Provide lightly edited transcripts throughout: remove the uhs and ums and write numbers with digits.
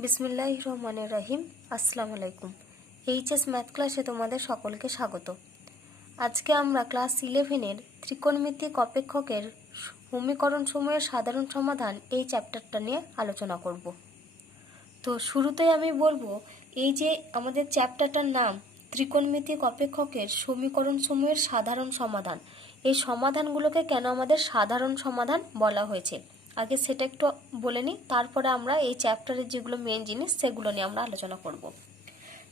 বিসমিল্লাহির রহমানির রহিম। আসসালামু আলাইকুম। এইচএস ম্যাথ ক্লাসে তোমাদের সকলকে স্বাগত। আজকে আমরা ক্লাস 11-এর ত্রিকোণমিতিক অপেক্ষকের সমীকরণসমূহের সাধারণ সমাধান এই চ্যাপ্টারটা নিয়ে আলোচনা করব। তো শুরুতেই আমি বলবো, এই যে আমাদের চ্যাপ্টারটার নাম ত্রিকোণমিতিক অপেক্ষকের সমীকরণসমূহের সাধারণ সমাধান, এই সমাধানগুলোকে কেন আমাদের সাধারণ সমাধান বলা হয়েছে আগে সেটা একটু বলে নিই, তারপরে আমরা এই চ্যাপ্টারের যেগুলো মেন জিনিস সেগুলো নিয়ে আমরা আলোচনা করব।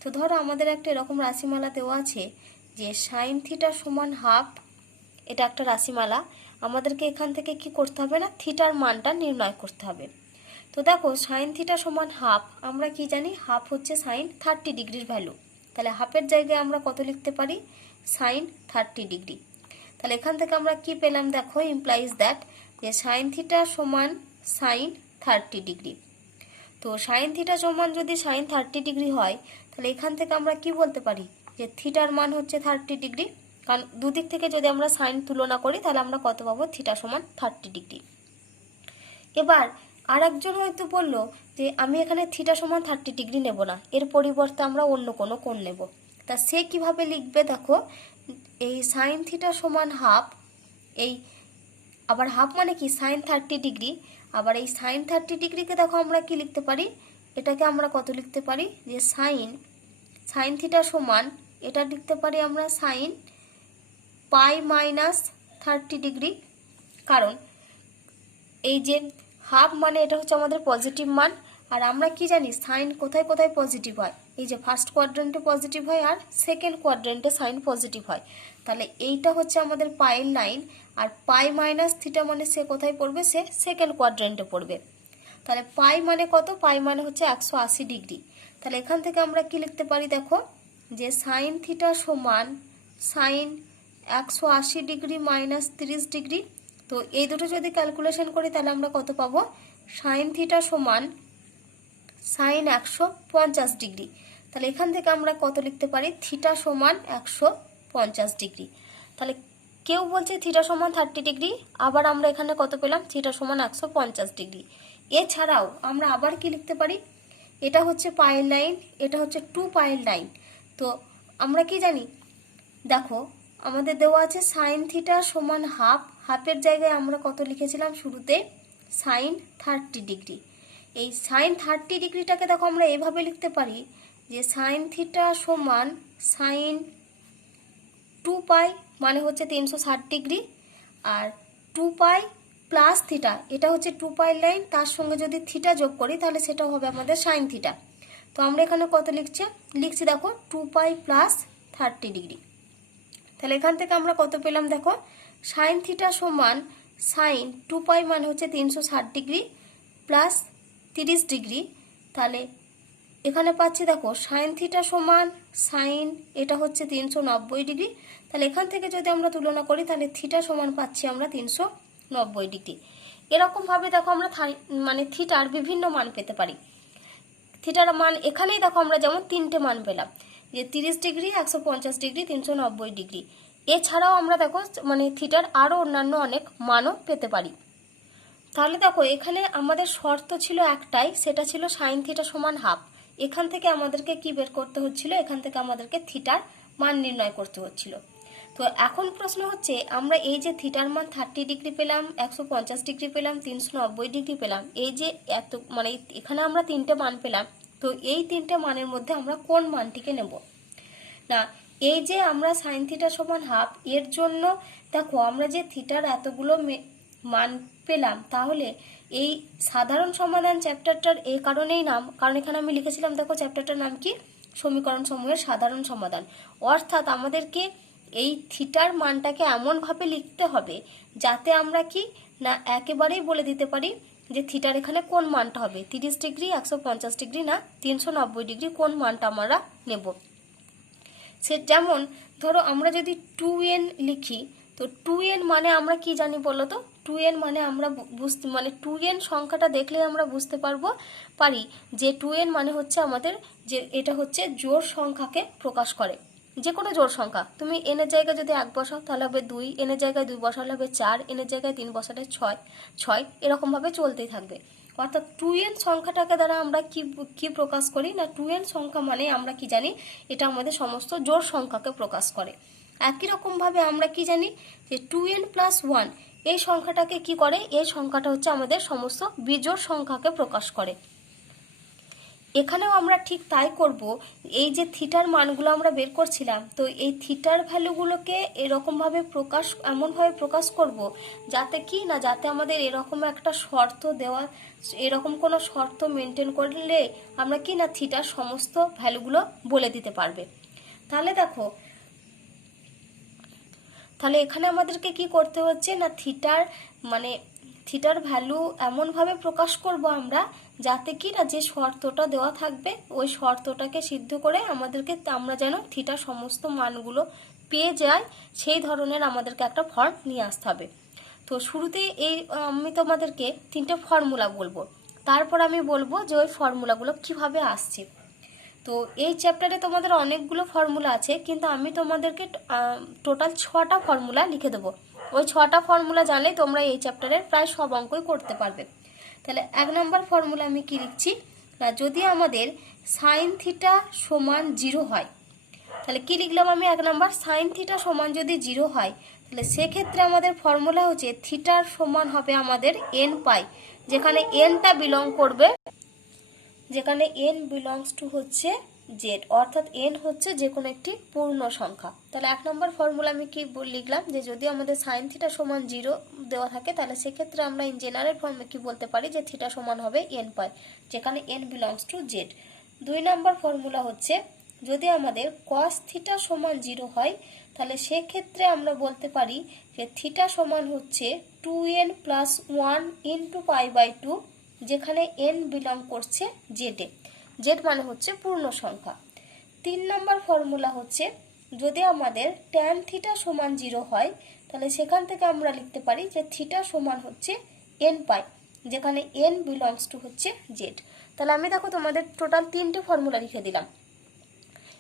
তো ধরো আমাদের একটা এরকম রাশিমালা দেওয়া আছে যে সাইন থিটা সমান হাফ, এটা একটা রাশিমালা। আমাদেরকে এখান থেকে কি করতে হবে না, থিটার মানটা নির্ণয় করতে হবে। তো দেখো সাইন থিটা সমান হাফ, আমরা কি জানি হাফ হচ্ছে সাইন 30 ডিগ্রির ভ্যালু। তাহলে হাফের জায়গায় আমরা কত লিখতে পারি, সাইন 30 ডিগ্রি। তাহলে এখান থেকে আমরা কি পেলাম, দেখো ইমপ্লাইজ দ্যাট যে সাইন থিটা সমান সাইন 30 ডিগ্রি। তো সাইন থিটা সমান যদি সাইন 30 ডিগ্রি হয়, তাহলে এখান থেকে আমরা কি বলতে পারি যে থিটার মান হচ্ছে 30 ডিগ্রি। কারণ দুদিক থেকে যদি আমরা সাইন তুলনা করি তাহলে আমরা কত পাবো, থিটা সমান 30 ডিগ্রি। এবার আর একজন হয়তো বললো যে আমি এখানে থিটা সমান 30 ডিগ্রি নেব না, এর পরিবর্তে আমরা অন্য কোনো কোণ নেব। তা সে কিভাবে লিখবে, দেখো এই সাইন থিটা সমান হাফ, এই আবার হাফ মানে কি সাইন 30 ডিগ্রি, আবার এই সাইন 30 ডিগ্রিকে দেখো আমরা কি লিখতে পারি, এটাকে আমরা কত লিখতে পারি যে সাইন থিটা সমান, এটা লিখতে পারি আমরা সাইন পাই মাইনাস 30 ডিগ্রি। কারণ এই যে হাফ মানে এটা হচ্ছে আমাদের পজিটিভ মান, আর আমরা কি জানি সাইন কোথায় কোথায় পজিটিভ হয়, এই যে ফার্স্ট কোয়াড্রেন্টে পজিটিভ হয় আর সেকেন্ড কোয়াড্রেন্টে সাইন পজিটিভ হয়। তাহলে এইটা হচ্ছে আমাদের পাইয়ের লাইন, আর পাই মাইনাস থিটা মানে সে কোথায় পড়বে, সে সেকেন্ড কোয়াড্রেন্টে পড়বে। তাহলে পাই মানে কত, পাই মানে হচ্ছে 180 ডিগ্রি। তাহলে এখান থেকে আমরা কি লিখতে পারি, দেখো যে সাইন থিটা সমান সাইন 180 ডিগ্রি মাইনাস 30 ডিগ্রি। তো এই দুটো যদি ক্যালকুলেশন করি তাহলে আমরা কত পাবো, সাইন থিটা সমান সাইন 150 ডিগ্রি। তাহলে এখান থেকে আমরা কত লিখতে পারি, থিটা সমান 150 ডিগ্রি। তাহলে কেউ বলছে থিটা সমান 30 ডিগ্রি, আবার আমরা এখানে কত পেলাম, থিটা সমান 150 ডিগ্রি। এছাড়াও আমরা আবার কি লিখতে পারি, এটা হচ্ছে পায়ের লাইন, এটা হচ্ছে 2 পায়ের লাইন। তো আমরা কি জানি, দেখো আমাদের দেওয়া আছে সাইন থিটা সমান হাফ, হাফের জায়গায় আমরা কত লিখেছিলাম শুরুতে, সাইন 30 ডিগ্রি। এই সাইন 30 ডিগ্রিটাকে দেখো আমরা এভাবে লিখতে পারি যে সাইন থিটা সমান সাইন 2 পাই মানে হচ্ছে 360 ডিগ্রি, আর 2 পাই প্লাস থিটা, এটা হচ্ছে 2 পাই লাইন, তার সঙ্গে যদি থিটা যোগ করি তাহলে সেটা হবে আমাদের সাইন থিটা। তো আমরা এখানে কত লিখছি দেখো 2 পাই প্লাস 30 ডিগ্রি। তাহলে এখান থেকে আমরা কত পেলাম, দেখো সাইন থিটা সমান সাইন 2 পাই মানে হচ্ছে 360 ডিগ্রি প্লাস 30 ডিগ্রি। তাহলে এখানে পাচ্ছি দেখো সাইন থিটা সমান সাইন, এটা হচ্ছে 390 ডিগ্রি। তাহলে এখান থেকে যদি আমরা তুলনা করি তাহলে থিটা সমান পাচ্ছি আমরা 390 ডিগ্রি। এরকমভাবে দেখো আমরা মানে থিটার বিভিন্ন মান পেতে পারি। থিটার মান এখানেই দেখো আমরা যেমন তিনটে মান পেলাম, যে 30 ডিগ্রি, 150 ডিগ্রি, 390 ডিগ্রি। এছাড়াও আমরা দেখো মানে থিটার আরও অন্যান্য অনেক মানও পেতে পারি। তাহলে দেখো এখানে আমাদের শর্ত ছিল একটাই, সেটা ছিল সাইন থিটা সমান হাফ। এখান থেকে আমাদেরকে কি বের করতে হচ্ছিল, এখান থেকে আমাদেরকে থিটার মান নির্ণয় করতে হচ্ছিল। তো এখন প্রশ্ন হচ্ছে, আমরা এই যে থিটার মান 30 ডিগ্রি পেলাম, 150 ডিগ্রি পেলাম, 390 ডিগ্রি পেলাম, এই যে এত মানে এখানে আমরা তিনটে মান পেলাম, তো এই তিনটে মানের মধ্যে আমরা কোন মানটিকে নেব না, এই যে আমরা সাইন থিটা সমান হাফ, এর জন্য দেখো আমরা যে থিটার এতগুলো মান পেলাম, তাহলে এই সাধারণ সমাধান চ্যাপ্টারটার এই কারণেই নাম, কারণ এখানে আমি লিখেছিলাম দেখো চ্যাপ্টারটার নাম কি, সমীকরণ সমূহের সাধারণ সমাধান। অর্থাৎ আমাদেরকে এই থিটার মানটাকে এমনভাবে লিখতে হবে যাতে আমরা কি না একেবারেই বলে দিতে পারি যে থিটার এখানে কোন মানটা হবে, 30 ডিগ্রি, 150 ডিগ্রি না 390 ডিগ্রি, কোন মানটা আমরা নেব। সে যেমন ধরো আমরা যদি 2n লিখি, তো 2n মানে আমরা কি জানি বলো তো, 2n মানে আমরা বুঝতে মানে 2n সংখ্যাটা দেখলে আমরা বুঝতে পারি যে 2n মানে হচ্ছে আমাদের যে এটা হচ্ছে জোড় সংখ্যাকে প্রকাশ করে। যে কোনো জোড় সংখ্যা, তুমি n এর জায়গায় যদি 1 বসাও তাহলে হবে 2, n এর জায়গায় 2 বসালে হবে 4, n এর জায়গায় 3 বসালে 6, এরকমভাবে চলতেই থাকবে। অর্থাৎ 2n সংখ্যাটাকে দ্বারা আমরা কি প্রকাশ করি না, 2n সংখ্যা মানে আমরা কি জানি, এটা আমাদের সমস্ত জোড় সংখ্যাকে প্রকাশ করে। একই রকমভাবে আমরা কি জানি যে 2n প্লাস 1 এই সংখ্যাটাকে কি করে, এই সংখ্যাটা হচ্ছে আমাদের সমস্ত বিজোড় সংখ্যাকে প্রকাশ করে। এখানেও আমরা ঠিক তাই করব। এই যে থিটার মানগুলো আমরা বের করছিলাম, তো এই থিটার ভ্যালুগুলোকে এরকমভাবে এমনভাবে প্রকাশ করব যাতে কি না, যাতে আমাদের এরকম একটা শর্ত দেওয়া, এরকম কোনো শর্ত মেনটেন করলে আমরা কি না থিটার সমস্ত ভ্যালুগুলো বলে দিতে পারবে। তাহলে দেখো, তাহলে এখানে আমাদেরকে কি করতে হচ্ছে না, থিটার ভ্যালু এমনভাবে প্রকাশ করব আমরা যাতে কি না যে শর্তটা দেওয়া থাকবে ওই শর্তটাকে সিদ্ধ করে আমরা যেন থিটার সমস্ত মানগুলো পেয়ে যাই, সেই ধরনের আমাদেরকে একটা ফর্ম নিয়ে আসতে হবে। তো শুরুতে আমি তোমাদেরকে 3টে ফর্মুলা বলবো, তারপর আমি বলবো যে ওই ফর্মুলাগুলো কিভাবে আসছে। তো এই চ্যাপ্টারে তোমাদের অনেকগুলো ফর্মুলা আছে, কিন্তু আমি তোমাদেরকে টোটাল 6টা ফর্মুলা লিখে দেবো। ওই 6টা ফর্মুলা জানলে তোমরা এই চ্যাপ্টারের প্রায় সব অঙ্কই করতে পারবে। তাহলে 1 নম্বর ফর্মুলা আমি কি লিখছি না, যদি আমাদের সাইন থিটা সমান 0 হয়, তাহলে কি লিখলাম আমি 1 নম্বর, সাইন থিটা সমান যদি 0 হয় তাহলে সেক্ষেত্রে আমাদের ফর্মুলা হচ্ছে থিটার সমান হবে আমাদের n পাই, যেখানে nটা বিলং করবে, যেখানে n বিলংস টু হচ্ছে z, অর্থাৎ n হচ্ছে যে কোনো একটি পূর্ণ সংখ্যা। তাহলে 1 নম্বর ফর্মুলা আমি কি লিখলাম যে যদি আমাদের সাইন থিটা সমান 0 দেওয়া থাকে তাহলে সেক্ষেত্রে আমরা ইন জেনারেল ফর্মে কি বলতে পারি যে থিটা সমান হবে n পাই, যেখানে n belongs to z। 2 number formula হচ্ছে যদি আমাদের cos থিটা সমান 0 হয় তাহলে সেক্ষেত্রে আমরা বলতে পারি যে থিটা সমান হচ্ছে 2n plus 1 into pi by 2, যেখানে n বিলং করছে জেডে, জেড মানে হচ্ছে পূর্ণ সংখ্যা। 3 নম্বর ফর্মুলা হচ্ছে যদি আমাদের ট্যান থিটা সমান 0 হয় তাহলে সেখান থেকে আমরা লিখতে পারি যে থিটা সমান হচ্ছে n পাই, যেখানে n বিলংস টু হচ্ছে জেড। তাহলে আমি দেখো তোমাদের টোটাল 3টে ফর্মুলা লিখে দিলাম।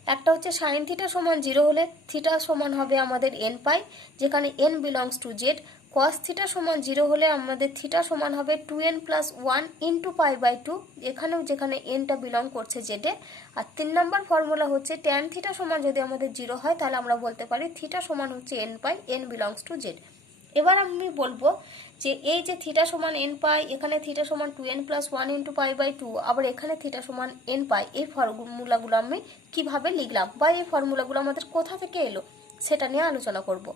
একটা হচ্ছে সাইন থিটা সমান 0 হলে থিটা সমান হবে আমাদের n পাই, যেখানে n belongs to Z. cos theta সমান 0 হলে আমাদের থিটা সমান হবে 2n plus 1 into pi by 2, এখানেও যেখানে nটা বিলং করছে জেডে। আর 3 নম্বর ফর্মুলা হচ্ছে ট্যান থিটা সমান যদি আমাদের 0 হয় তাহলে আমরা বলতে পারি থিটা সমান হচ্ছে n pi, n belongs to Z. এবার আমি বলবো যে এই যে থিটা সমান n পাই, এখানে থিটা সমান 2n plus 1 into pi by 2, আবার এখানে থিটা সমান n পাই, এই ফর্মুলাগুলো আমি কিভাবে লিখলাম বা এই ফর্মুলাগুলো আমাদের কোথা থেকে এলো সেটা নিয়ে আলোচনা করব।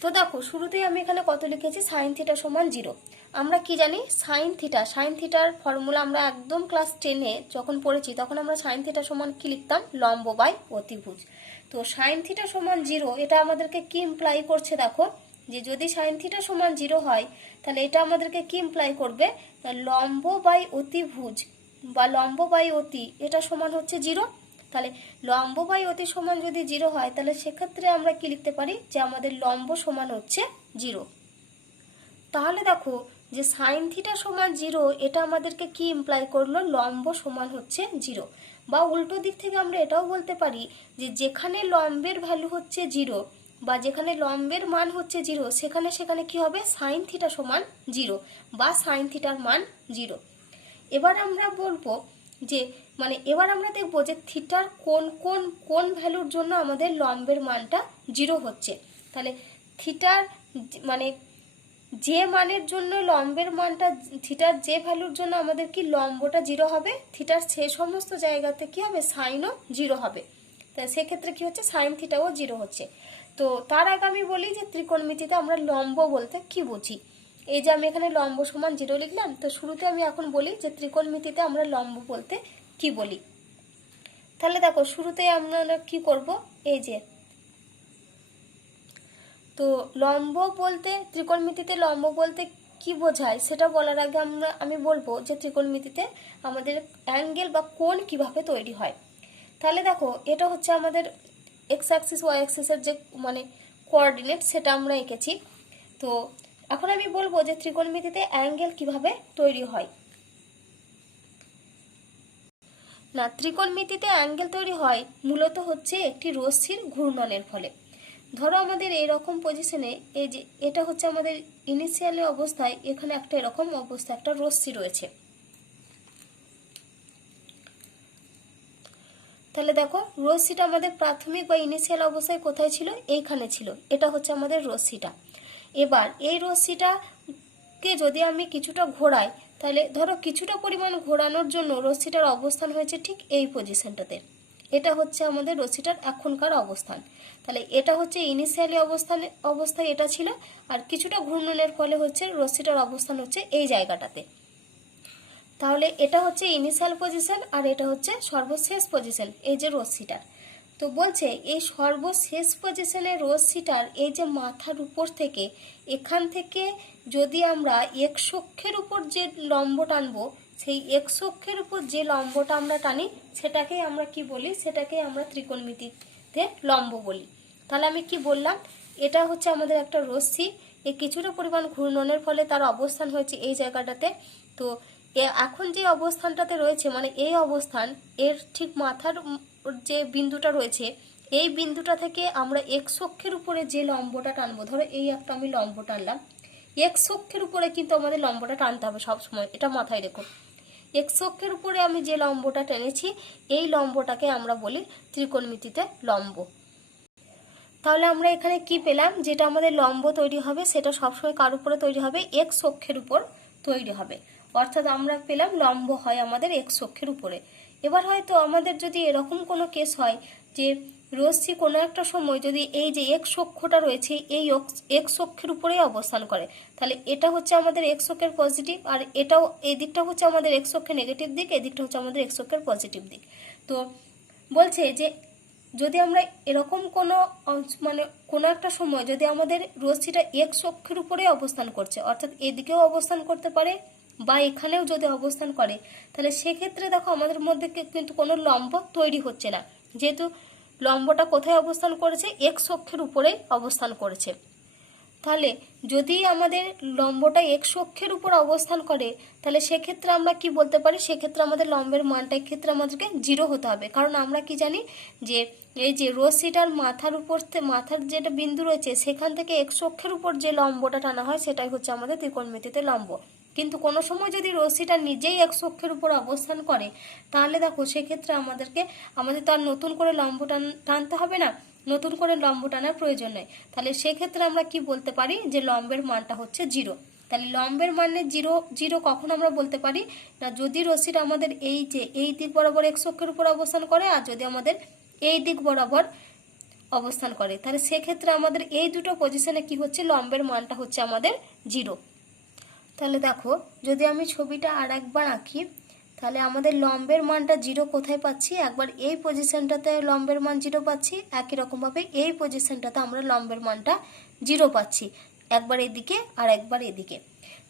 তো দেখো শুরুতেই আমি এখানে কত লিখেছি, সাইন থিটা সমান 0। আমরা কি জানি সাইন থিটার ফর্মুলা আমরা একদম ক্লাস 10-এ যখন পড়েছি তখন আমরা সাইন থিটা সমান কি লিখতাম, লম্ব বাই অতিভুজ। তো সাইন থিটা সমান 0 এটা আমাদেরকে কি ইমপ্লাই করছে, দেখো যে যদি সাইন থিটা সমান 0 হয় তাহলে এটা আমাদেরকে কি ইমপ্লাই করবে, লম্ব বাই অতিভুজ বা লম্ব বাই অতি এটা সমান হচ্ছে 0। তাহলে লম্ব বাই অতি সমান যদি 0 হয় তাহলে সেক্ষেত্রে আমরা কি লিখতে পারি যে আমাদের লম্ব সমান হচ্ছে 0। তাহলে দেখো যে সাইন থিটা সমান 0 এটা আমাদেরকে কি ইমপ্লাই করলো, লম্ব সমান হচ্ছে 0। বা উল্টো দিক থেকে আমরা এটাও বলতে পারি যে যেখানে লম্বের ভ্যালু হচ্ছে 0 বা যেখানে লম্বের মান হচ্ছে 0 সেখানে কি হবে, সাইন থিটা সমান 0 বা সাইন থিটার মান 0। এবার আমরা বলবো যে এবার আমরা দেখব যে থিটার কোন ভ্যালুর জন্য আমাদের লম্বের মানটা 0 হচ্ছে। তাহলে থিটার যে মানের জন্য লম্বের মানটা, থিটার যে ভ্যালুর জন্য আমাদের কি লম্বটা 0 হবে, থিটার সে সমস্ত জায়গাতে কি হবে, সাইনও 0 হবে। তাই সেক্ষেত্রে কি হচ্ছে, সাইন থিটাও 0 হচ্ছে। তো তার আগে আমি বলি যে ত্রিকোণমিতিতে আমরা লম্ব বলতে কি বুঝি। এই যে আমি এখানে লম্ব সমান 0 লিখলাম, তো শুরুতে আমি এখন বলি যে ত্রিকোণমিতিতে আমরা লম্ব বলতে কি বলি। তাহলে দেখো শুরুতে আমরা কি করব, এই যে তো লম্ব বলতে ত্রিকোণমিতিতে লম্ব বলতে কি বোঝায় সেটা বলার আগে আমি বলবো যে ত্রিকোণমিতিতে আমাদের অ্যাঙ্গেল বা কোণ কিভাবে তৈরি হয়। তাহলে দেখো এটা হচ্ছে আমাদের এক্স অ্যাক্সিস ওয়াই অ্যাক্সিসের যে কোঅর্ডিনেট সেটা আমরা এঁকেছি। তো এখন আমি বলবো যে ত্রিকোণমিতিতে অ্যাঙ্গেল কিভাবে তৈরি হয়। না, ত্রিকোণমিতিতে অ্যাঙ্গেল তৈরি হয় মূলত হচ্ছে একটি রশ্মির ঘূর্ণনের ফলে। ধরো আমাদের এরকম পজিশনে, এই যে এটা হচ্ছে আমাদের ইনিশিয়ালি অবস্থায়, এখানে একটা এরকম অবস্থা একটা রশ্মি রয়েছে। তাহলে দেখো রশ্মিটা আমাদের প্রাথমিক বা ইনিশিয়াল অবস্থায় কোথায় ছিল, এইখানে ছিল। এটা হচ্ছে আমাদের রশ্মিটা। এবার এই রশ্মিটাকে যদি আমি কিছুটা ঘোরাই, তাহলে ধরো কিছুটা পরিমাণ ঘোরানোর জন্য রশ্মিটার অবস্থান হয়েছে ঠিক এই পজিশনটাতে। এটা হচ্ছে আমাদের রশ্মিটার এখনকার অবস্থান। তাহলে এটা হচ্ছে ইনিশিয়ালি অবস্থায় এটা ছিল, আর কিছুটা ঘূর্ণনের ফলে হচ্ছে রশ্মিটার অবস্থান হচ্ছে এই জায়গাটাতে। তাহলে এটা হচ্ছে ইনিশিয়াল পজিশন আর এটা হচ্ছে সর্বশেষ পজিশন এই যে রশ্মিটার। তো বলছে এই সর্বশেষ পজিশনের রশ্মিটার এই যে মাথার উপর থেকে, এখান থেকে যদি আমরা এক্স অক্ষের উপর যে লম্ব টানবো, সেই এক্স অক্ষের উপর যে লম্বটা আমরা টানি সেটাকেই আমরা কি বলি, সেটাকেই আমরা ত্রিকোণমিতিতে লম্ব বলি। তাহলে আমি কি বললাম, এটা হচ্ছে আমাদের একটা রশ্মি, এই কিছুটা পরিমাণ ঘূর্ণনের ফলে তার অবস্থান হয়েছে এই জায়গাটাতে। তো এখন যে অবস্থানটাতে রয়েছে, মানে এই অবস্থান, এর ঠিক মাথার যে বিন্দুটা রয়েছে, এই বিন্দুটা থেকে আমরা এক্স অক্ষের উপরে যে লম্বটা টানবো, ধরো এই একটা আমি লম্ব টানলাম, এক্স অক্ষের উপরে কিন্তু আমাদের লম্বটা টানতে হবে সবসময়, এটা মাথায় রেখো। এক্স অক্ষের উপরে আমি যে লম্বটা টেনেছি, এই লম্বটাকে আমরা বলি ত্রিকোণমিতিতে লম্ব। তাহলে আমরা এখানে কি পেলাম, যেটা আমাদের লম্ব তৈরি হবে সেটা সবসময় কার উপরে তৈরি হবে, এক্স অক্ষের উপর তৈরি হবে। অর্থাৎ আমরা পেলাম লম্ব হয় আমাদের এক্স অক্ষের উপরে। এবার হয়তো আমাদের যদি এরকম কোনো কেস হয় যে রশ্মি কোনো একটা সময় যদি এই যে এক্স অক্ষটা রয়েছে এই এক্স অক্ষের উপরেই অবস্থান করে, তাহলে এটা হচ্ছে আমাদের এক্স অক্ষের পজিটিভ, আর এটাও এই দিকটা হচ্ছে আমাদের এক্স অক্ষের নেগেটিভ দিক, এই দিকটা হচ্ছে আমাদের এক্স অক্ষের পজিটিভ দিক। তো বলছে যে যদি আমরা এরকম কোনো মানে কোনো একটা সময় যদি আমাদের রশ্মিটা এক্স অক্ষের উপরে অবস্থান করছে, অর্থাৎ এদিকেও অবস্থান করতে পারে বা এখানেও যদি অবস্থান করে, তাহলে সেক্ষেত্রে দেখো আমাদের মধ্যে কিন্তু কোনো লম্ব তৈরি হচ্ছে না, যেহেতু লম্বটা কোথায় অবস্থান করেছে, এক্স অক্ষের উপরেই অবস্থান করেছে। তাহলে যদি আমাদের লম্বটা এক্স অক্ষের উপর অবস্থান করে, তাহলে সেক্ষেত্রে আমরা কি বলতে পারি, সেক্ষেত্রে আমাদের লম্বের মানটা ক্ষেত্রে আমাদেরকে 0 হতে হবে। কারণ আমরা কি জানি যে এই যে রশ্মিটার মাথার উপর মাথার যেটা বিন্দু রয়েছে সেখান থেকে এক্স অক্ষের উপর যে লম্বটা টানা হয় সেটাই হচ্ছে আমাদের ত্রিকোণমিতিতে লম্ব। কিন্তু কোনো সময় যদি রশ্মিটা নিজেই এক্স অক্ষের উপর অবস্থান করে, তাহলে দেখো সেক্ষেত্রে আমাদের তো আর নতুন করে লম্ব টানতে হবে না, নতুন করে লম্ব টানার প্রয়োজন নেই। তাহলে সেক্ষেত্রে আমরা কি বলতে পারি যে লম্বের মানটা হচ্ছে 0। তাহলে লম্বের মানে 0 কখন আমরা বলতে পারি না, যদি রশ্মিটা আমাদের এই যে এই দিক বরাবর এক্স অক্ষের উপর অবস্থান করে আর যদি আমাদের এই দিক বরাবর অবস্থান করে, তাহলে সেক্ষেত্রে আমাদের এই দুটো পজিশনে কি হচ্ছে, লম্বের মানটা হচ্ছে আমাদের 0। তাহলে দেখো যদি আমি ছবিটা আর একবার আঁকি, তাহলে আমাদের লম্বের মানটা 0 কোথায় পাচ্ছি, একবার এই পজিশনটাতে লম্বের মান 0 পাচ্ছি, একই রকমভাবে এই পজিশনটাতে আমরা লম্বের মানটা 0 পাচ্ছি, একবার এদিকে আর একবার এদিকে।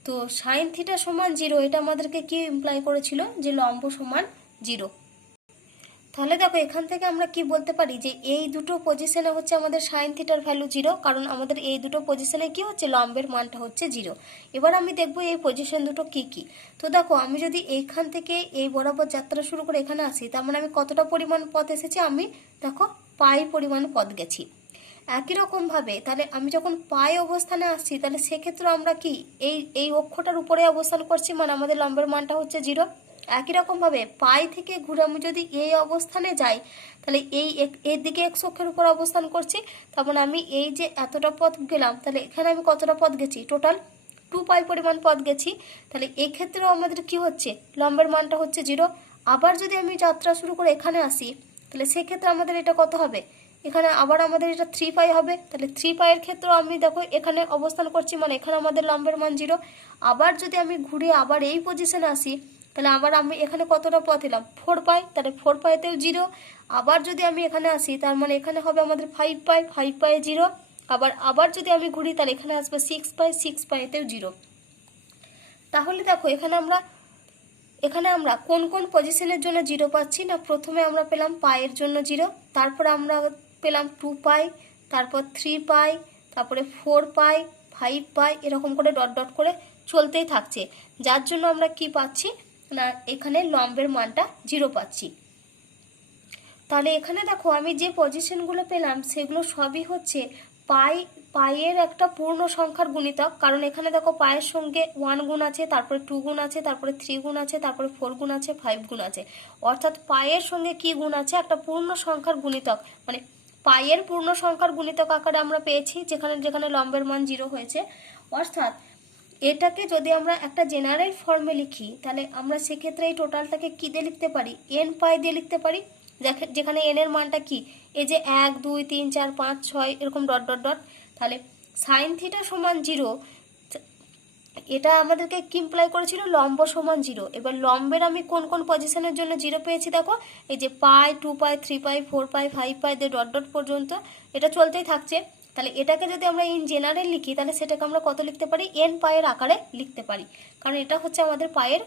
তো সাইন থিটা সমান 0, এটা আমাদেরকে কি ইমপ্লাই করেছিল, যে লম্ব সমান 0। তাহলে দেখো এখান থেকে আমরা কি বলতে পারি যে এই দুটো পজিশনে হচ্ছে আমাদের সাইন থিটার ভ্যালু 0, কারণ আমাদের এই দুটো পজিশনে কি হচ্ছে, লম্বের মানটা হচ্ছে 0। এবার আমি দেখব এই পজিশন দুটো কি কি। তো দেখো আমি যদি এইখান থেকে এই বরাবর যাত্রা শুরু করে এখানে আসি, তার মানে আমি কতটা পরিমাণ পথ এসেছি, আমি দেখো পাই পরিমাণ পথ গেছি। একই রকমভাবে তাহলে আমি যখন পাই অবস্থানে আসছি, তাহলে সেক্ষেত্রে আমরা কি এই অক্ষটার উপরে অবস্থান করছি, মানে আমাদের লম্বের মানটা হচ্ছে 0। একই রকমভাবে পাই থেকে ঘুরে আমি যদি এই অবস্থানে যাই, তাহলে এর দিকে এক্স অক্ষের উপর অবস্থান করছি, তার মানে আমি এই যে এতটা পথ গেলাম, তাহলে এখানে আমি কতটা পথ গেছি, টোটাল 2 পাই পরিমাণ পথ গেছি। তাহলে এই ক্ষেত্রেও আমাদের কি হচ্ছে, লম্বের মানটা হচ্ছে 0। আবার যদি আমি যাত্রা শুরু করে এখানে আসি, তাহলে সেক্ষেত্রে আমাদের এটা কত হবে, এখানে আবার আমাদের এটা 3 পাই হবে। তাহলে 3 পাইয়ের ক্ষেত্রেও আমি দেখো এখানে অবস্থান করছি, মানে এখানে আমাদের লম্বের মান 0। আবার যদি আমি ঘুরে আবার এই পজিশনে আসি, তাহলে আবার আমি এখানে কতটা পথ এলাম, 4 পাই, তাহলে 4 পাইতেও 0। আবার যদি আমি এখানে আসি, তার মানে এখানে হবে আমাদের 5 পাই, 5 পায়ে 0। আবার যদি আমি ঘুরি, তাহলে এখানে আসবে 6 পাই, 6 পাইতেও 0। তাহলে দেখো এখানে আমরা কোন কোন পজিশনের জন্য 0 পাচ্ছি না, প্রথমে আমরা পেলাম পাইয়ের জন্য 0, তারপরে আমরা পেলাম 2 পাই, তারপর 3 পাই, তারপরে 4 পাই, 5 পাই, এরকম করে ডট ডট করে চলতেই থাকছে, যার জন্য আমরা কি পাচ্ছি না, এখানে লম্বের মানটা 0 পাচ্ছি। তাহলে এখানে দেখো আমি যে পজিশনগুলো পেলাম সেগুলো সবই হচ্ছে পাই পায়ের একটা পূর্ণ সংখ্যার গুণিতক, কারণ এখানে দেখো পায়ের সঙ্গে 1 গুণ আছে, তারপরে 2 গুণ আছে, তারপরে 3 গুণ আছে, তারপরে 4 গুণ আছে, 5 গুণ আছে, অর্থাৎ পায়ের সঙ্গে কি গুণ আছে, একটা পূর্ণ সংখ্যার গুণিতক, মানে পায়ের পূর্ণ সংখ্যার গুণিতক আকারে আমরা পেয়েছি, যেখানে যেখানে লম্বের মান 0 হয়েছে। অর্থাৎ এটাকে যদি আমরা একটা জেনারেল ফর্মে লিখি, তাহলে আমরা সেক্ষেত্রে এই টোটালটাকে কি দিয়ে লিখতে পারি, n পাই দিয়ে লিখতে পারি, যেখানে n এর মানটা কি, এই যে 1 2 3 4 5 6 এরকম ডট ডট ডট। তাহলে সাইন থিটা সমান 0, এটা আমাদেরকে কি ইমপ্লাই করেছিল, লম্ব সমান 0। এবার লম্বের আমি কোন কোন পজিশনের জন্য 0 পেয়েছি দেখো, এই যে পাই, 2 পাই, 3 পাই, 4 পাই, 5 পাই দিয়ে ডট ডট পর্যন্ত এটা চলতেই থাকছে। তাহলে এটাকে যদি আমরা ইন জেনারেল লিখি, তাহলে সেটাকে আমরা কত লিখতে পারি, n পায়ের আকারে লিখতে পারি, কারণ এটা হচ্ছে আমাদের পায়ের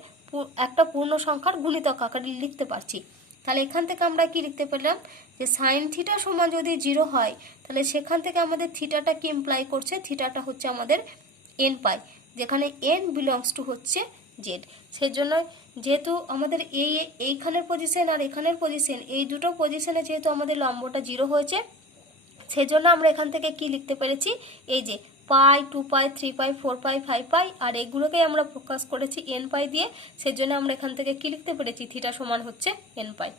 একটা পূর্ণ সংখ্যার গুণিতক আকারে লিখতে পারছি। তাহলে এখান থেকে আমরা কি লিখতে পারলাম, যে সাইন থিটা সমান যদি 0 হয়, তাহলে সেখান থেকে আমাদের থিটাটা কি ইমপ্লাই করছে, থিটাটা হচ্ছে আমাদের n পাই, যেখানে n বিলংস টু হচ্ছে z। সেজন্য যেহেতু আমাদের এইখানের পজিশন আর এখানের পজিশন, এই দুটো পজিশনে যেহেতু আমাদের লম্বটা 0 হয়েছে, সেজন্য আমরা এখান থেকে কি লিখতে পেরেছি, এই যে পাই, 2 পাই, 3 পাই, 4 পাই, 5 পাই, আর এগুলোকেই আমরা প্রকাশ করেছি n পাই দিয়ে। সেজন্য আমরা এখান থেকে কি লিখতে পেরেছি, থিটা সমান হচ্ছে n পাই।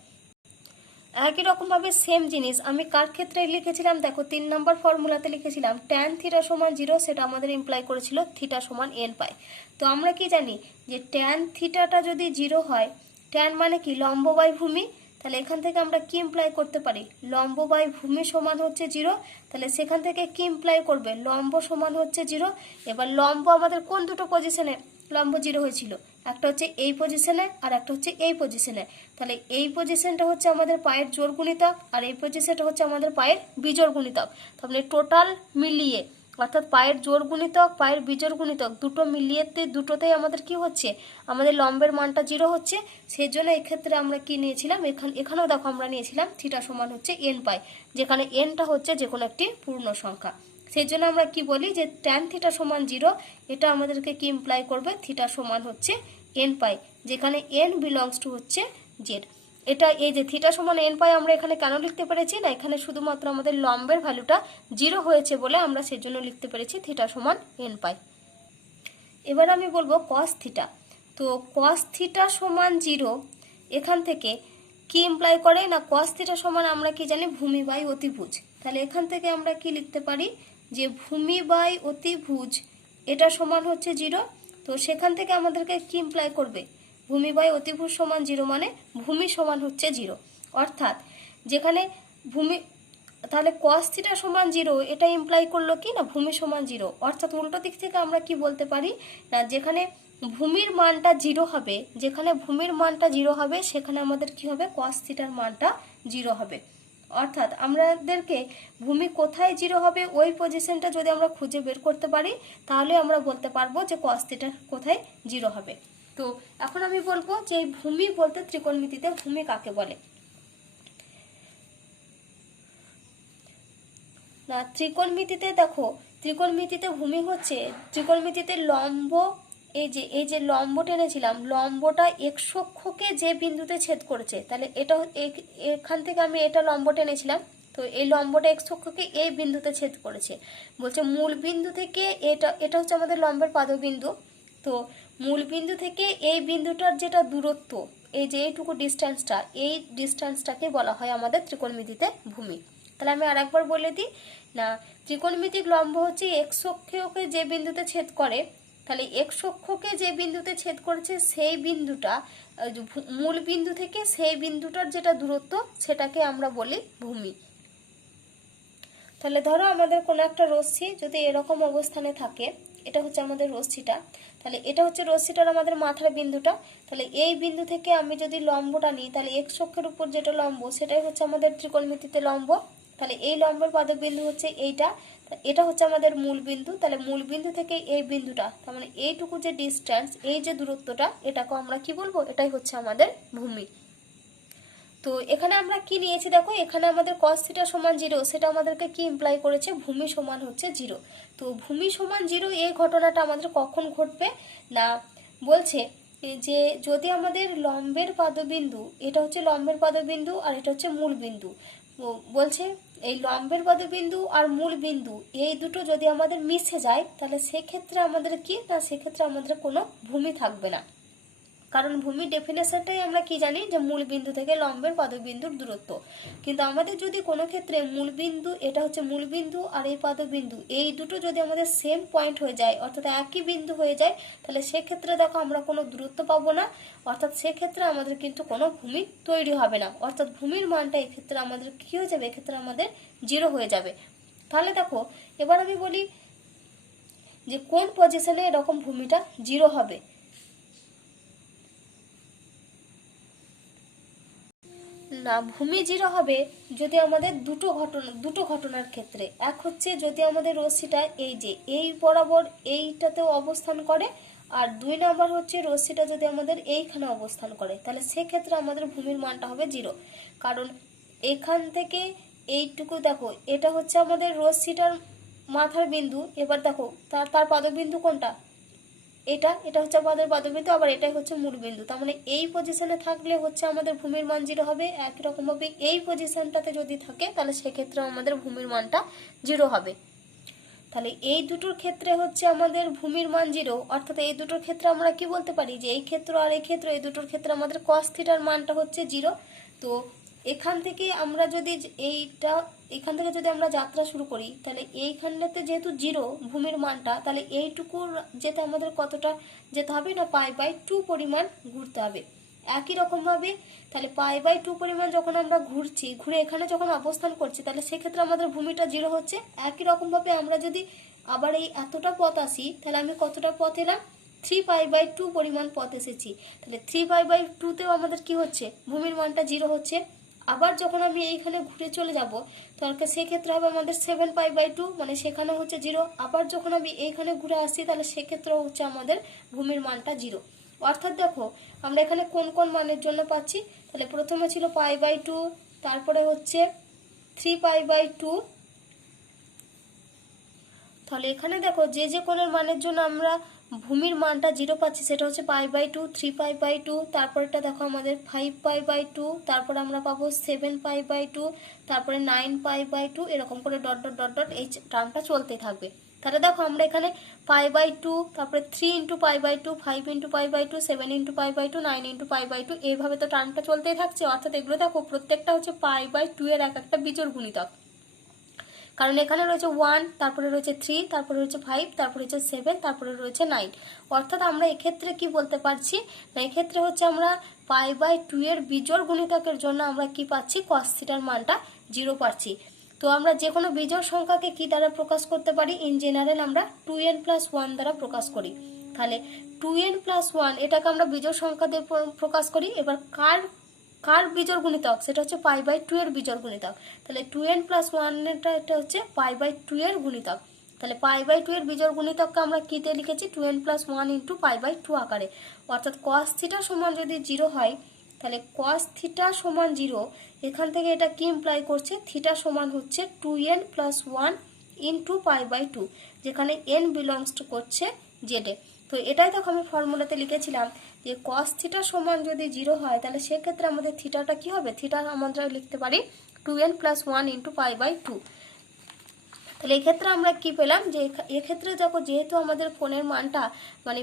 একই রকমভাবে সেম জিনিস আমি কার ক্ষেত্রে লিখেছিলাম দেখো, 3 নম্বর ফর্মুলাতে লিখেছিলাম ট্যান থিটা সমান 0, সেটা আমাদের ইমপ্লাই করেছিল থিটা সমান n পাই। তো আমরা কি জানি যে ট্যান থিটাটা যদি 0 হয়, ট্যান মানে কি, লম্ব বাই ভূমি, তাহলে এখান থেকে আমরা কি ইমপ্লাই করতে পারি, লম্ব বাই ভূমি সমান হচ্ছে 0। তাহলে সেখান থেকে কি ইমপ্লাই করবে, লম্ব সমান হচ্ছে 0। এবার লম্ব আমাদের কোন দুটো পজিশনে লম্ব 0 হয়েছিল, একটা হচ্ছে এই পজিশনে আর একটা হচ্ছে এই পজিশনে। তাহলে এই পজিশনটা হচ্ছে আমাদের পায়ের জোড় গুণিতক, আর এই পজিশনটা হচ্ছে আমাদের পায়ের বিজোড় গুণিতক। তাহলে টোটাল মিলিয়ে, অর্থাৎ পায়ের জোড় গুণিতক, পায়ের বিজোড় গুণিতক দুটো মিলিয়েতে দুটোতেই আমাদের কি হচ্ছে, আমাদের লম্বের মানটা 0 হচ্ছে। সেই জন্য এক্ষেত্রে আমরা কি নিয়েছিলাম, এখানেও দেখো আমরা নিয়েছিলাম থিটা সমান হচ্ছে n পাই, যেখানে nটা হচ্ছে যে কোনো একটি পূর্ণ সংখ্যা। সেই জন্য আমরা কি বলি যে ট্যান থিটা সমান 0, এটা আমাদেরকে কি ইমপ্লাই করবে, থিটা সমান হচ্ছে n পাই, যেখানে n বিলংস টু হচ্ছে z। এটা এই যে থিটা সমান n পাই আমরা এখানে কেন লিখতে পেরেছি না, এখানে শুধুমাত্র আমাদের লম্বের ভ্যালুটা 0 হয়েছে বলে আমরা সেজন্য লিখতে পেরেছি থিটা সমান n পাই। এবার আমি বলবো কস থিটা। তো কস থিটা সমান 0 এখান থেকে কি ইমপ্লাই করে না, কস থিটা সমান আমরা কি জানি, ভূমি বাই অতিভুজ। তাহলে এখান থেকে আমরা কি লিখতে পারি, যে ভূমি বাই অতিভুজ এটা সমান হচ্ছে 0। তো সেখান থেকে আমাদেরকে কি ইমপ্লাই করবে, ভূমি বাই অতিভুজ সমান 0 মানে ভূমি সমান হচ্ছে 0। অর্থাৎ যেখানে ভূমি, তাহলে cos থিটা সমান 0 এটা ইমপ্লাই করলো কি না, ভূমি সমান 0। অর্থাৎ উল্টো দিক থেকে আমরা কি বলতে পারি না, যেখানে ভূমির মানটা 0 হবে, যেখানে ভূমির মানটা 0 হবে সেখানে আমাদের কি হবে, cos থিটার মানটা 0 হবে। অর্থাৎ আমাদেরকে ভূমি কোথায় 0 হবে ওই পজিশনটা যদি আমরা খুঁজে বের করতে পারি, তাহলে আমরা বলতে পারবো যে cos থিটা কোথায় 0 হবে। তো এখন আমি বলবো যে ভূমি বলতে ত্রিকোণমিতিতে ভূমি কাকে বলে। না, ত্রিকোণমিতিতে দেখো, ত্রিকোণমিতিতে ভূমি হচ্ছে, ত্রিকোণমিতিতে লম্ব, এই যে লম্ব টেনেছিলাম, লম্বটা এক্স অক্ষকে যে বিন্দুতে ছেদ করেছে, তাহলে এটা এখান থেকে আমি এটা লম্ব টেনেছিলাম, তো এই লম্বটা এক্স অক্ষকে এই বিন্দুতে ছেদ করেছে। বলছে মূল বিন্দু থেকে এটা হচ্ছে আমাদের লম্বের পাদবিন্দু। তো মূল বিন্দু থেকে এই বিন্দুটার যেটা দূরত্ব, এই যে এইটুকু ডিস্টেন্সটা, এই ডিস্টেন্সটাকে বলা হয় আমাদের ত্রিকোণমিতিতে ভূমি। তাহলে আমি আরেকবার বলে দিই না, ত্রিকোণমিতিক লম্ব হচ্ছে এক্স অক্ষকে যে বিন্দুতে ছেদ করে, তাহলে এক্স অক্ষকে যে বিন্দুতে ছেদ করেছে সেই বিন্দুটা, মূল বিন্দু থেকে সেই বিন্দুটার যেটা দূরত্ব সেটাকে আমরা বলি ভূমি। তাহলে ধরো আমাদের কোনো একটা রশ্মি যদি এরকম অবস্থানে থাকে, এটা হচ্ছে আমাদের রশ্মিটা, তাহলে এটা হচ্ছে রশ্মিটার আমাদের মাথার বিন্দুটা। তাহলে এই বিন্দু থেকে আমি যদি লম্বটা নিই, তাহলে এক্স অক্ষের উপর যেটা লম্ব সেটাই হচ্ছে আমাদের ত্রিকোণমিতিতে লম্ব। তাহলে এই লম্বের পাদবিন্দু হচ্ছে এইটা, এটা হচ্ছে আমাদের মূল বিন্দু। তাহলে মূল বিন্দু থেকে এই বিন্দুটা, তার মানে এইটুকু যে ডিস্টেন্স, এই যে দূরত্বটা, এটাকে আমরা কি বলবো, এটাই হচ্ছে আমাদের ভূমি। তো এখানে আমরা কি নিয়েছি দেখো, এখানে আমাদের cos থিটা সমান 0, সেটা আমাদেরকে কি ইমপ্লাই করেছে, ভূমি সমান হচ্ছে 0। তো ভূমি সমান 0 এই ঘটনাটা আমাদের কখন ঘটবে না, বলছে যে যদি আমাদের লম্বের পাদবিন্দু, এটা হচ্ছে লম্বের পাদবিন্দু আর এটা হচ্ছে মূল বিন্দু, বলছে এই লম্বের পদবিন্দু আর মূল বিন্দু এই দুটো যদি আমাদের মিশে যায় তাহলে সেক্ষেত্রে আমাদের কি না, সেক্ষেত্রে আমাদের কোনো ভূমি থাকবে না। কারণ ভূমির ডেফিনেশনটাই আমরা কি জানি যে মূল বিন্দু থেকে লম্বের পদবিন্দুর দূরত্ব। কিন্তু আমাদের যদি কোনো ক্ষেত্রে মূল বিন্দু, এটা হচ্ছে মূল বিন্দু আর এই পদবিন্দু এই দুটো যদি আমাদের সেম পয়েন্ট হয়ে যায়, অর্থাৎ একই বিন্দু হয়ে যায়, তাহলে সেক্ষেত্রে দেখো আমরা কোনো দূরত্ব পাবো না, অর্থাৎ সেক্ষেত্রে আমাদের কিন্তু কোনো ভূমি তৈরি হবে না, অর্থাৎ ভূমির মানটা এক্ষেত্রে আমাদের কি হয়ে যাবে, এক্ষেত্রে আমাদের 0 হয়ে যাবে। তাহলে দেখো এবার আমি বলি যে কোন পজিশনে এরকম ভূমিটা 0 হবে। না, ভূমি 0 হবে যদি আমাদের দুটো ঘটনার ক্ষেত্রে। এক হচ্ছে যদি আমাদের রশ্মিটা এই যে এই বরাবর এইটাতেও অবস্থান করে, আর 2 নাম্বার হচ্ছে রশ্মিটা যদি আমাদের এইখানে অবস্থান করে, তাহলে সেক্ষেত্রে আমাদের ভূমির মানটা হবে 0। কারণ এখান থেকে এইটুকু দেখো, এটা হচ্ছে আমাদের রশ্মিটার মাথার বিন্দু। এবার দেখো তার পদবিন্দু কোনটা, এটা হচ্ছে আমাদের পদবিন্দু, আবার এটাই হচ্ছে মূল বিন্দু। তার মানে এই পজিশনে থাকলে হচ্ছে আমাদের ভূমির মান 0 হবে। একই রকম ভাবে এই পজিশনটাতে যদি থাকে তাহলে সেক্ষেত্রে আমাদের ভূমির মানটা 0 হবে। তাহলে এই দুটোর ক্ষেত্রে হচ্ছে আমাদের ভূমির মান 0, অর্থাৎ এই দুটোর ক্ষেত্রে আমরা কি বলতে পারি যে এই ক্ষেত্র আর এই ক্ষেত্র এই দুটোর ক্ষেত্রে আমাদের cos থিটার মানটা হচ্ছে 0। তো এখান থেকে আমরা যদি এখান থেকে যদি আমরা যাত্রা শুরু করি, তাহলে এইখানটাতে যেহেতু 0 ভূমির মানটা, তাহলে এইটুকুর যেতে আমাদের কতটা যেতে হবে না, π/2 পরিমাণ ঘুরতে হবে। একই রকমভাবে তাহলে π/2 পরিমাণ যখন আমরা ঘুরে এখানে যখন অবস্থান করছি, তাহলে সেক্ষেত্রে আমাদের ভূমিটা 0 হচ্ছে। একই রকমভাবে আমরা যদি আবার এই এতটা পথ আসি, তাহলে আমি কতটা পথ এলাম, 3π/2 পরিমাণ পথ এসেছি। তাহলে 3π/2তেও আমাদের কি হচ্ছে, ভূমির মানটা 0 হচ্ছে। আবার যখন আমি এইখানে ঘুরে চলে যাব, তাহলে সেক্ষেত্রে হবে আমাদের 7π/2, মানে সেখানে হচ্ছে 0। আবার যখন আমি এইখানে ঘুরে আসছি, তাহলে সেক্ষেত্রেও হচ্ছে আমাদের ভূমির মানটা 0। অর্থাৎ দেখো আমরা এখানে কোন কোন মানের জন্য পাচ্ছি, তাহলে প্রথমে ছিল π/2, তারপরে হচ্ছে 3π/2। তাহলে এখানে দেখো যে কোণের মানের জন্য আমরা ভূমির মানটা 0 পাচ্ছি, সেটা হচ্ছে π/2, 3π/2, তারপরটা দেখো আমাদের 5π/2, তারপর আমরা পাবো 7π/2, তারপরে 9π/2, এরকম করে ডট ডট ডট ডট এই টার্মটা চলতেই থাকবে। তাহলে দেখো আমরা এখানে π/2, তারপরে 3 × π/2, 5 × π/2, 7 × π/2, 9 × π/2, এইভাবে তো টার্মটা চলতেই থাকছে। অর্থাৎ এগুলো দেখো প্রত্যেকটা হচ্ছে π/2 এর এক একটা বিজোড় গুণিতক। কারণ এখানে রয়েছে 1, তারপরে রয়েছে 3, তারপরে রয়েছে 5, তারপরে রয়েছে 7, তারপরে রয়েছে 9। অর্থাৎ আমরা এক্ষেত্রে কি বলতে পারছি না, এক্ষেত্রে হচ্ছে আমরা π/2 এর বিজোড় গুণিতকের জন্য আমরা কি পাচ্ছি, cos থিটার মানটা 0 পাচ্ছি। তো আমরা যে কোনো বিজোড় সংখ্যাকে কি দ্বারা প্রকাশ করতে পারি, ইন জেনারেল আমরা 2n + 1 দ্বারা প্রকাশ করি। তাহলে 2n + 1 এটাকে আমরা বিজোড় সংখ্যা দিয়ে প্রকাশ করি। এবার কার বিজোড় গুণিতক, সেটা হচ্ছে π/2 এর বিজোড় গুণিতক। তাহলে 2n + 1 এটা হচ্ছে π/2 এর গুণিতক। তাহলে π/2 এর বিজোড় গুণিতককে আমরা কি দিয়ে লিখেছি, 2n + 1 × π/2 আকারে। অর্থাৎ cos থিটা সমান যদি 0 হয়, তাহলে cos থিটা সমান 0, এখান থেকে এটা কি ইমপ্লাই করছে, থিটা সমান হচ্ছে 2n + 1 × π/2, যেখানে n বিলংস টু করছে জেডে। তো এটাই দেখো আমি ফর্মুলাতে লিখেছিলাম যে cos থিটা সমান যদি 0 হয়, তাহলে সেক্ষেত্রে আমাদের থিটাটা কি হবে, থিটা আমরা লিখতে পারি 2n + 1 × π/2। তাহলে এক্ষেত্রে আমরা কি পেলাম, যে এক্ষেত্রে দেখো যেহেতু আমাদের কোণের মানটা মানে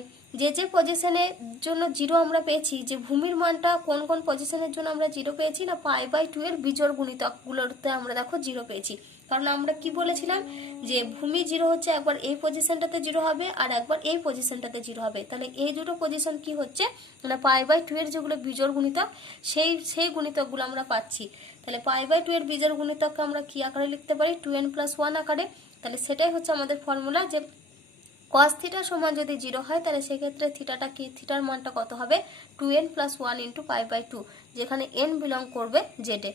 যে পজিশনের জন্য 0 আমরা পেয়েছি, যে ভূমির মানটা কোন কোন পজিশনের জন্য আমরা 0 পেয়েছি না, π/2 এর বিজোড় গুণিতকগুলোতে আমরা দেখো 0 পেয়েছি। কারণ আমরা কি বলেছিলাম যে ভূমি 0 হচ্ছে একবার এই পজিশনটাতে 0 হবে আর একবার এই পজিশনটাতে 0 হবে। তাহলে এই দুটো পজিশন কি হচ্ছে না, π/2 এর যেগুলো বিজোড় গুণিতক সেই গুণিতকগুলো আমরা পাচ্ছি। তাহলে π/2 এর বিজোড় গুণিতককে আমরা কি আকারে লিখতে পারি, 2n + 1 আকারে। তাহলে সেটাই হচ্ছে আমাদের ফর্মুলা, যে cos থিটা সমান যদি 0 হয়, তাহলে সেক্ষেত্রে থিটাটা কি, থিটার মানটা কত হবে, 2n + 1 × π/2, যেখানে n বিলং করবে জেডে।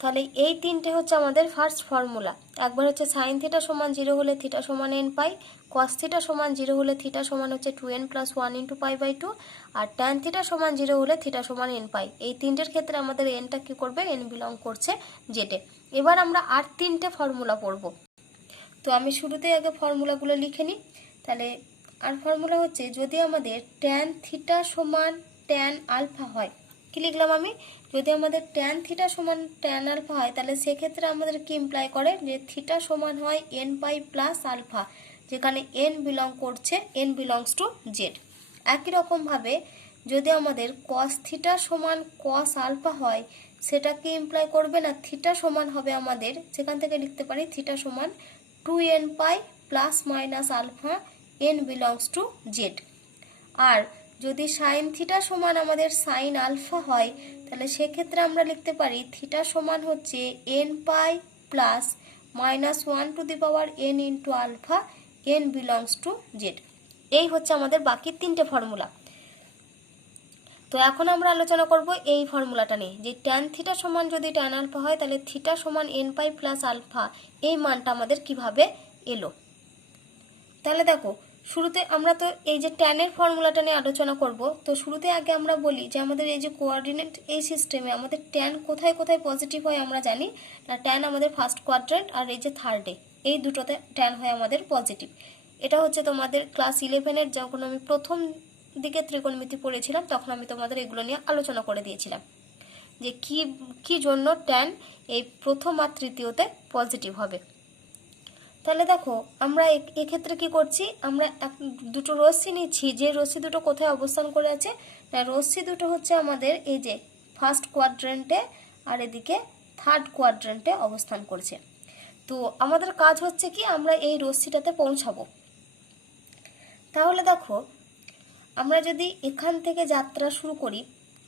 তাহলে এই তিনটে হচ্ছে আমাদের ফার্স্ট ফর্মুলা। একবার হচ্ছে sin থিটা সমান 0 হলে থিটা সমান n পাই, cos থিটা সমান 0 হলে থিটা সমান হচ্ছে 2n + 1 × π/2, আর tan থিটা সমান 0 হলে থিটা সমান n পাই। এই তিনটের ক্ষেত্রে আমাদের nটা কি করবে, n বিলং করছে জেডে। এবার আমরা আর তিনটে ফর্মুলা পড়ব। তো আমি শুরুতেই আগে ফর্মুলাগুলো লিখে নিই। তাহলে আর ফর্মুলা হচ্ছে, যদি আমাদের tan থিটা সমান tan আলফা হয়, কি লিখলাম আমি, যদি আমাদের ট্যান থিটা সমান ট্যান আলফা হয় তাহলে সেক্ষেত্রে আমাদের কি ইমপ্লাই করে যে থিটা সমান হয় এন পাই প্লাস আলফা, যেখানে এন বিলংস টু জেড। একই রকমভাবে যদি আমাদের কস থিটা সমান কস আলফা হয়, সেটা কি ইমপ্লাই করবে না থিটা সমান হবে আমাদের, সেখান থেকে লিখতে পারি থিটা সমান 2n pi plus minus alpha N belongs to Z. আর যদি সাইন থিটা সমান আমাদের সাইন আলফা হয় তাহলে সেক্ষেত্রে আমরা লিখতে পারি থিটা সমান হচ্ছে N pi plus minus 1n into alpha N belongs to Z. এই হচ্ছে আমাদের বাকি তিনটে ফর্মুলা। তো এখন আমরা আলোচনা করব এই ফর্মুলাটা নিয়ে, যে ট্যান থিটা সমান যদি ট্যান আলফা হয় তাহলে থিটা সমান এন পাই প্লাস আলফা, এই মানটা আমাদের কিভাবে এলো। তাহলে দেখো, শুরুতে আমরা তো এই যে ট্যানের ফর্মুলাটা নিয়ে আলোচনা করব। তো শুরুতে আগে আমরা বলি যে আমাদের এই যে কোঅর্ডিনেট এই সিস্টেমে আমাদের ট্যান কোথায় কোথায় পজিটিভ হয় আমরা জানি না। ট্যান আমাদের ফার্স্ট কোয়াড্রেন্ট আর এই যে থার্ডে, এই দুটোতে ট্যান হয় আমাদের পজিটিভ। এটা হচ্ছে তোমাদের ক্লাস 11-এর যখন আমি প্রথম দিকে ত্রিকোণমিতি পড়েছিলাম তখন আমি তোমাদের এগুলো নিয়ে আলোচনা করে দিয়েছিলাম যে কি জন্য ট্যান এই প্রথম আর তৃতীয়তে পজিটিভ হবে। তাহলে দেখো, আমরা এক্ষেত্রে কি করছি, আমরা দুটো রশ্মি নিচ্ছি, যে রশ্মি দুটো কোথায় অবস্থান করে আছে না, রশ্মি দুটো হচ্ছে আমাদের এই যে ফার্স্ট কোয়াড্রেন্টে আর এদিকে থার্ড কোয়াড্রেন্টে অবস্থান করছে। তো আমাদের কাজ হচ্ছে কি, আমরা এই রশ্মিটাতে পৌঁছাবো। তাহলে দেখো, আমরা যদি এখান থেকে যাত্রা শুরু করি,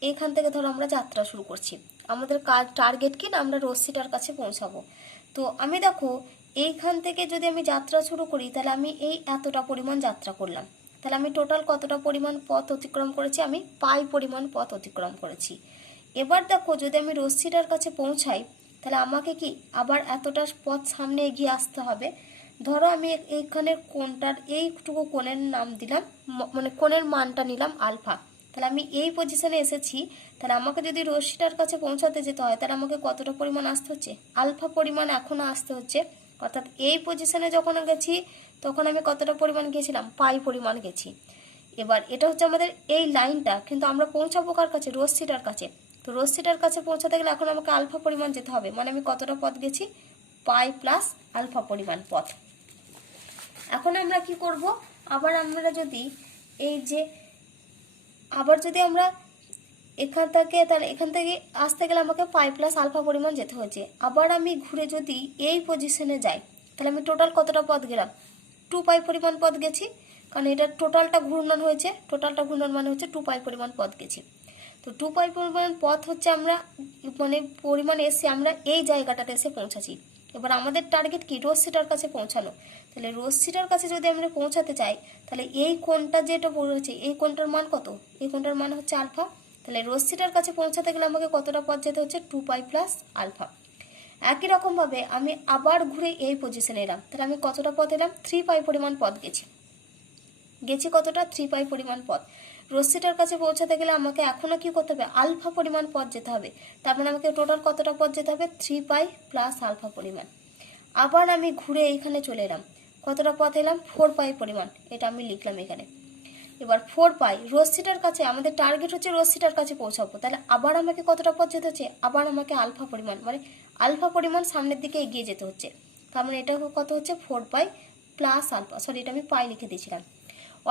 এখান থেকে ধরো আমরা যাত্রা শুরু করছি, আমাদের কাজ টার্গেট কি না, আমরা রশ্মিটার কাছে পৌঁছাবো। তো আমি দেখো এইখান থেকে যদি আমি যাত্রা শুরু করি তাহলে আমি এই এতটা পরিমাণ যাত্রা করলাম, তাহলে আমি টোটাল কতটা পরিমাণ পথ অতিক্রম করেছি, আমি পাই পরিমাণ পথ অতিক্রম করেছি। এবার দেখো, যদি আমি রশ্মিটার কাছে পৌঁছাই তাহলে আমাকে কি আবার এতটা পথ সামনে এগিয়ে আসতে হবে। ধরো আমি এইখানের কোণটার এইটুকু কোণের নাম দিলাম, মানে কোণের মানটা নিলাম আলফা। তাহলে আমি এই পজিশনে এসেছি, তাহলে আমাকে যদি রশ্মিটার কাছে পৌঁছাতে যেতে হয় তাহলে আমাকে কতটা পরিমাণ আসতে হচ্ছে, আলফা পরিমাণ এখনও আসতে হচ্ছে। অর্থাৎ এই পজিশনে যখন গেছি তখন আমি কতটা পরিমাণ গিয়েছিলাম, পাই পরিমাণ গেছি। এবার এটা হচ্ছে আমাদের এই লাইনটা, কিন্তু আমরা পৌঁছাবো কার কাছে, রশ্মিটার কাছে। তো রশ্মিটার কাছে পৌঁছাতে গেলে এখন আমাকে আলফা পরিমাণ যেতে হবে, মানে আমি কতটা পথ গেছি, পাই প্লাস আলফা পরিমাণ পথ। এখন আমরা কি করব, আবার আমরা যদি এই যে আমরা এখান থেকে, তাহলে এখান থেকে আসতে গেলে আমাকে পাই প্লাস আলফা পরিমাণ যেতে হয়েছে। আবার আমি ঘুরে যদি এই পজিশনে যাই তাহলে আমি টোটাল কতটা পথ গেলাম, 2 পাই পরিমাণ পথ গেছি, কারণ এটা টোটালটা ঘূর্ণন হয়েছে, টোটালটা ঘূর্ণন মানে হচ্ছে 2 পাই পরিমাণ পথ গেছি। তো 2 পাই পরিমাণ পথ হচ্ছে আমরা মানে পরিমাণ এসে আমরা এই জায়গাটাতে এসে পৌঁছাচ্ছি। এবার আমাদের টার্গেট কি, রশ্মিটার কাছে পৌঁছানো। তাহলে রশ্মিটার কাছে যদি আমরা পৌঁছাতে চাই তাহলে এই কোণটা যেটা পড়েছে এই কোণটার মান কত, এই কোণটার মান হচ্ছে আলফা। তাহলে রশ্মিটার কাছে পৌঁছাতে গেলে আমাকে কতটা পথ যেতে হচ্ছে, 2 পাই প্লাস আলফা। একই রকমভাবে আমি আবার ঘুরে এই পজিশনে এলাম, তাহলে আমি কতটা পথ এলাম, 3 পাই পরিমাণ পথ গেছি কতটা, 3 পাই পরিমাণ পথ। রশ্মিটার কাছে পৌঁছাতে গেলে আমাকে এখনও কি করতে হবে, আলফা পরিমাণ পথ যেতে হবে। তার মানে আমাকে টোটাল কতটা পথ যেতে হবে, 3 পাই প্লাস আলফা পরিমাণ। আবার আমি ঘুরে এইখানে চলে এলাম, কতটা পথ এলাম, 4 পাই পরিমাণ, এটা আমি লিখলাম এখানে। এবার 4 পাই রশ্মিটার কাছে, আমাদের টার্গেট হচ্ছে রশ্মিটার কাছে পৌঁছাবো, তাহলে আবার আমাকে কতটা পথ যেতে হচ্ছে, আবার আমাকে আলফা পরিমাণ, মানে আলফা পরিমাণ সামনের দিকে এগিয়ে যেতে হচ্ছে। তার মানে এটা কত হচ্ছে, 4 পাই প্লাস আলফা, সরি এটা আমি পাই লিখে দিয়েছিলাম।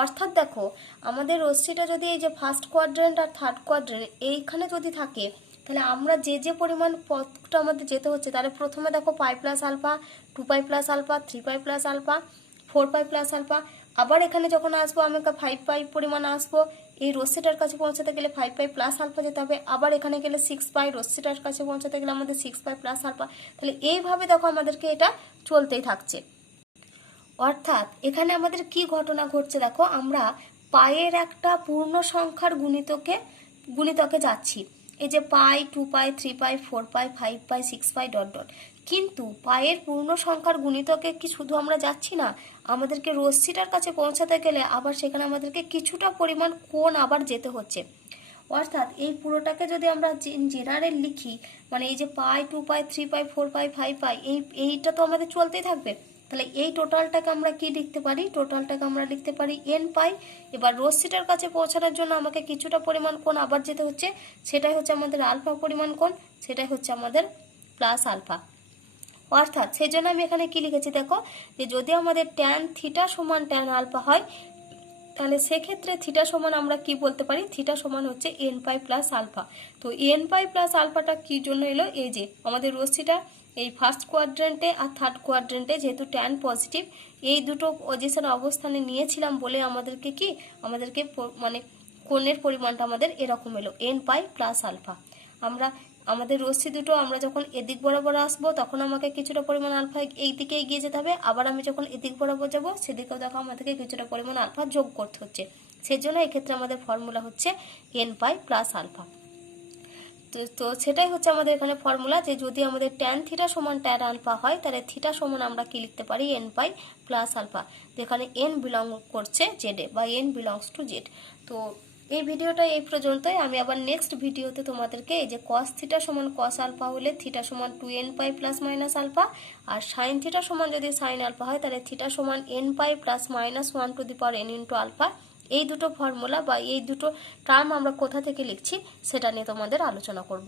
অর্থাৎ দেখো, আমাদের রশ্মিটা যদি এই যে ফার্স্ট কোয়াড্রেন্ট আর থার্ড কোয়াড্রেন্ট এইখানে যদি থাকে তাহলে আমরা যে পরিমাণ পথটা আমাদের যেতে হচ্ছে, তাহলে প্রথমে দেখো pi plus alpha, 2 pi plus alpha, 3 pi plus alpha, 4 pi plus alpha. আবার এখানে যখন আসবো আমাকে 5 পাই পরিমাণ আসবো, এই রশ্মিটার কাছে পৌঁছাতে গেলে 5 পাই প্লাস আলফা যেতে হবে। আবার এখানে গেলে 6 পাই, রশ্মিটার কাছে পৌঁছাতে গেলে আমাদের 6 পাই প্লাস আলফা। তাহলে এইভাবে দেখো আমাদেরকে এটা চলতেই থাকছে। অর্থাৎ এখানে আমাদের কি ঘটনা ঘটছে দেখো, আমরা পায়ের একটা পূর্ণ সংখ্যার গুণিতকে যাচ্ছি। এই যে পাই, 2 পাই, 3 পাই, 4 পাই, 5 পাই, 6 পাই ডট ডট। কিন্তু পায়ের পূর্ণ সংখ্যার গুণিতকে কি শুধু আমরা যাচ্ছি না, আমাদেরকে রশ্মিটার কাছে পৌঁছাতে গেলে আবার সেখানে আমাদেরকে কিছুটা পরিমাণ কোণ আবার যেতে হচ্ছে। অর্থাৎ এই পুরোটাকে যদি আমরা জেনারেল লিখি, মানে এই যে পাই, 2 পাই, 3 পাই, 4 পাই, 5 পাই, এইটা তো আমাদের চলতেই থাকবে। তাহলে এই টোটালটাকে আমরা কি লিখতে পারি, টোটালটাকে আমরা লিখতে পারি n পাই। এবার রশ্মিটার কাছে পৌঁছানোর জন্য আমাকে কিছুটা পরিমাণ কোণ আবার যেতে হচ্ছে, সেটাই হচ্ছে আমাদের আলফা পরিমাণ কোণ, সেটাই হচ্ছে আমাদের প্লাস আলফা। অর্থাৎ সেই জন্য আমি এখানে কি লিখেছি দেখো, যে যদি আমাদের ট্যান থিটা সমান ট্যান আলফা হয়, তাহলে সেক্ষেত্রে থিটা সমান আমরা কি বলতে পারি, থিটা সমান হচ্ছে n পাই প্লাস আলফা। তো n পাই প্লাস আলফাটা কি জন্য এলো, এই যে আমাদের রশ্মিটা এই ফার্স্ট কোয়াড্রেন্টে আর থার্ড কোয়াড্রেন্টে যেহেতু ট্যান পজিটিভ এই দুটো পজিশন অবস্থানে নিয়েছিলাম বলে আমাদেরকে মানে কোণের পরিমাণটা আমাদের এরকম এলো n পাই প্লাস আলফা। আমাদের রশ্মি দুটো আমরা যখন এদিক বরাবর আসবো তখন আমাকে কিছুটা পরিমাণ আলফা এই দিকে এগিয়ে যেতে হবে, আবার আমি যখন এদিক বরাবর যাব সেদিকেও দেখো আমাদেরকে কিছুটা পরিমাণ আলফা যোগ করতে হচ্ছে। সেজন্য এক্ষেত্রে আমাদের ফর্মুলা হচ্ছে n পাই প্লাস আলফা। তো সেটাই হচ্ছে আমাদের এখানে ফর্মুলা, যে যদি আমাদের ট্যান থিটা সমান ট্যান আলফা হয় তাহলে থিটা সমান আমরা কি লিখতে পারি, n পাই প্লাস আলফা, যেখানে n বিলং করছে জেডে বা n বিলংস টু জেড। তো এই ভিডিওটা এই পর্যন্তই। আমি আবার নেক্সট ভিডিওতে তোমাদেরকে এই যে কস থিটা সমান কস আলফা হলে থিটা সমান 2n pi plus minus alpha, আর সাইন থিটা সমান যদি সাইন আলফা হয় তাহলে থিটা সমান n pi plus minus 1 to the power n into alpha, এই দুটো ফর্মুলা বা এই দুটো টার্ম আমরা কোথা থেকে লিখছি সেটা নিয়ে তোমাদের আলোচনা করব।